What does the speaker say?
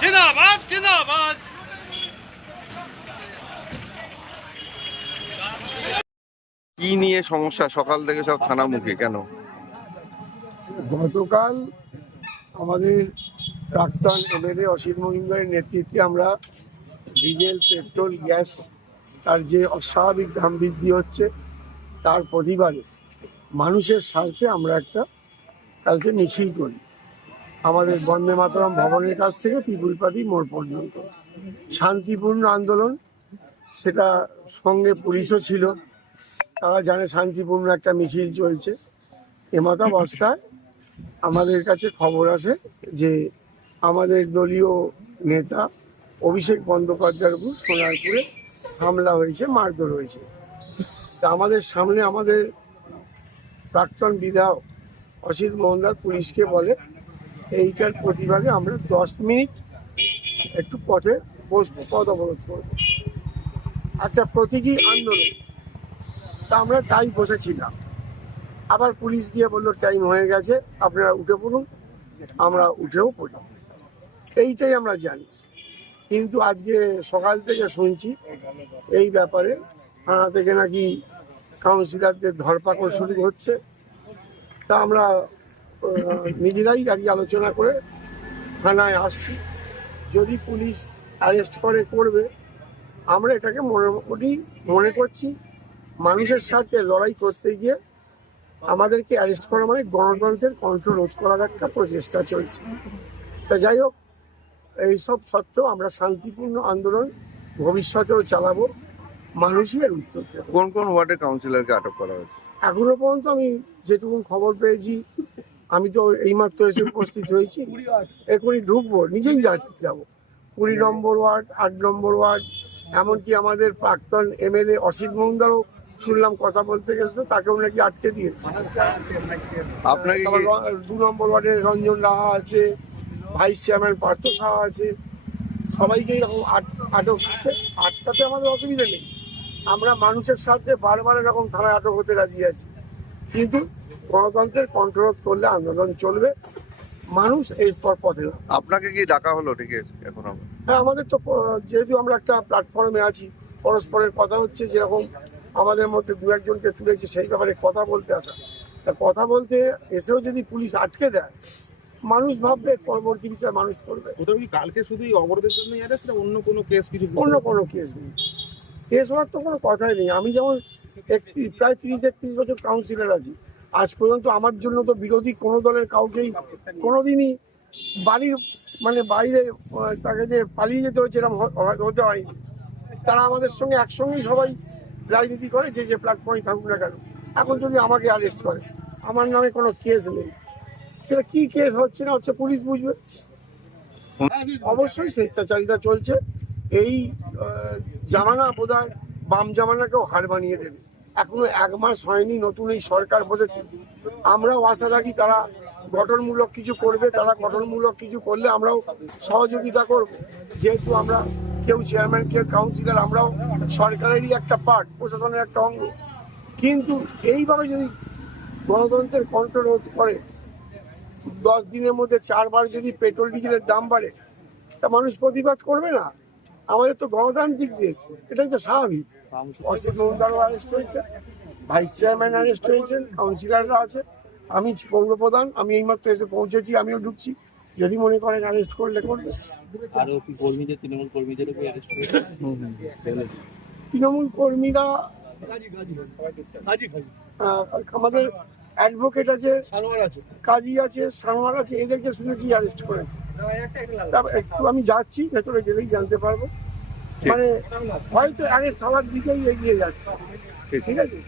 जिंदाबाद जिंदाबाद। কি নিয়ে সমস্যা? সকাল থেকে সব থানামুখী কেন? গতকাল আমাদের প্রাক্তন এমএলএ অসিত মজুমদারের নেতৃত্বে আমরা ডিজেল, পেট্রোল, গ্যাস তার যে অস্বাভাবিক দাম বৃদ্ধি হচ্ছে তার প্রতিবাদে মানুষের স্বার্থে আমরা একটা কালকে মিছিল করি আমাদের বন্দে মাতরম ভবনের কাছ থেকে পিপুলপাতি মোড় পর্যন্ত। শান্তিপূর্ণ আন্দোলন, সেটা সঙ্গে পুলিশও ছিল, তারা জানে শান্তিপূর্ণ একটা মিছিল চলছে। এমতাবস্থায় আমাদের কাছে খবর আসে যে আমাদের দলীয় নেতা অভিষেক বন্দ্যোপাধ্যায়ের উপর সোনারপুরে হামলা হয়েছে, মারধর হয়েছে। তা আমাদের সামনে আমাদের প্রাক্তন বিধায়ক অসিত মজুমদার পুলিশকে বলে এইটার প্রতিবাদে আমরা 10 মিনিট একটু পথে বসবো, পথ অবরোধ করবো, একটা প্রতীকী আন্দোলন। তা আমরা তাই বসেছিলাম। আবার পুলিশ গিয়ে বললো টাইম হয়ে গেছে, আপনারা উঠে পড়ুন। আমরা উঠেও পড়ি, এইটাই আমরা জানি। কিন্তু আজকে সকাল থেকে শুনছি এই ব্যাপারে থানা থেকে নাকি কাউন্সিলরদের ধরপাকড় শুরু হচ্ছে। তা আমরা নিজেরাই আজকে আলোচনা করে থানায় আসছি। যদি পুলিশ অ্যারেস্ট করবে, আমরা এটাকে মোটামুটি মনে করছি মানুষের সাথে লড়াই করতে গিয়ে আমাদেরকে অ্যারেস্ট করা মানে গণতন্ত্রের কণ্ঠ রোধ করার একটা প্রচেষ্টা চলছে। তা যাই হোক, এইসব সত্ত্বেও আমরা শান্তিপূর্ণ আন্দোলন ভবিষ্যতেও চালাবো, মানুষই এর উত্তর দেবে। কোন কোন ওয়ার্ডের কাউন্সিলরকে আটক করা হয়েছে? এখনো পর্যন্ত আমি যেটুকু খবর পেয়েছি, আমি তো এইমাত্র এসে উপস্থিত হয়েছি, এখনই ঢুকবো, নিজেই যাবো। 20 নম্বর ওয়ার্ড, 8 নম্বর ওয়ার্ড, এমনকি আমাদের প্রাক্তন এমএলএ অসিত মজুমদারও শুনলাম কথা বলতে গেছিল, তাকেও নাকি আটকে দিয়েছে। আপনাকে 2 নম্বর ওয়ার্ডের রঞ্জন রাহা আছে, ভাইস চেয়ারম্যান পার্থ সাহা আছে, সবাইকে এরকম আটক হচ্ছে। আটকাতে আমাদের অসুবিধা নেই, আমরা মানুষের সাথে বারবার এরকম থানায় আটক হতে রাজি আছি। কিন্তু গণতন্ত্রের কন্ট্রোল করলে আন্দোলন চলবে, মানুষ এরপর পথে। আপনাকে কি ডাকা হলো? ঠিক আছে, এখন হ্যাঁ, আমাদের তো যেহেতু আমরা একটা প্ল্যাটফর্মে আছি, পরস্পরের কথা হচ্ছে, যেরকম আমাদের মধ্যে 2-1জনকে তুলেছে সেই ব্যাপারে কথা বলতে আসা। তা কথা বলতে এসেও যদি পুলিশ আটকে দেয়, মানুষ ভাববে পরবর্তী বিচার মানুষ করবে। ওটা কি কালকে শুধুই অবরোধের জন্যই অ্যারেস্ট, না অন্য কোনো কেস? কিছু অন্য কোনো কেস নেই, কেস হওয়ার তো কোনো কথাই নেই। আমি যেমন প্রায় 30-31 বছর কাউন্সিলর আছি, আজ পর্যন্ত আমার জন্য তো বিরোধী কোনো দলের কাউকেই কোনোদিনই বাড়ির মানে বাইরে তাকে যে পালিয়ে যেতে হয়েছে এরকম হতে হয়নি। তারা আমাদের সঙ্গে একসঙ্গেই সবাই রাজনীতি করে, যে প্ল্যাটফর্মে থাকুক না কেন। এখন যদি আমাকে অ্যারেস্ট করে, আমার নামে কোনো কেস নেই, সেটা কি কেস হচ্ছে না হচ্ছে পুলিশ বুঝবে। অবশ্যই স্বেচ্ছাচারিতা চলছে। এই জামানা বোধহয় বাম জামানাকেও হার বানিয়ে দেবে। এখনো 1 মাস হয়নি, নতুন এই সরকার বসেছে। আমরাও আশা রাখি তারা গঠনমূলক কিছু করবে। তারা গঠনমূলক কিছু করলে আমরাও সহযোগিতা করব, যেহেতু আমরা কেউ চেয়ারম্যান, কেউ কাউন্সিলর, আমরাও সরকারেরই একটা পার্ট, প্রশাসনের একটা অঙ্গ। কিন্তু এইভাবে যদি গণতন্ত্রের কন্ট্রোল রোধ করে, 10 দিনের মধ্যে 4 বার যদি পেট্রোল ডিজেলের দাম বাড়ে, তা মানুষ প্রতিবাদ করবে না? আমাদের তো গণতান্ত্রিক দেশ, এটাই তো স্বাভাবিক। অসিত মজুমদারও অ্যারেস্ট হয়েছে, ভাইস চেয়ারম্যান অ্যারেস্ট হয়েছেন, কাউন্সিলররা আছে, আমি পৌর প্রধান, আমি এইমাত্র এসে পৌঁছেছি, আমিও ঢুকছি। যদি মনে করেন অ্যারেস্ট করলে করবে। তৃণমূল কর্মীরা আমাদের অ্যাডভোকেট আছে, কাজী আছে, সানোয়ার আছে, এদেরকে শুনেছি অ্যারেস্ট করেছে। একটু আমি যাচ্ছি, ভেতরে গেলেই জানতে পারবো। ঠিক। মানে হয়তো অ্যারেস্ট হওয়ার দিকেই এগিয়ে যাচ্ছে। ঠিক। ঠিক আছে।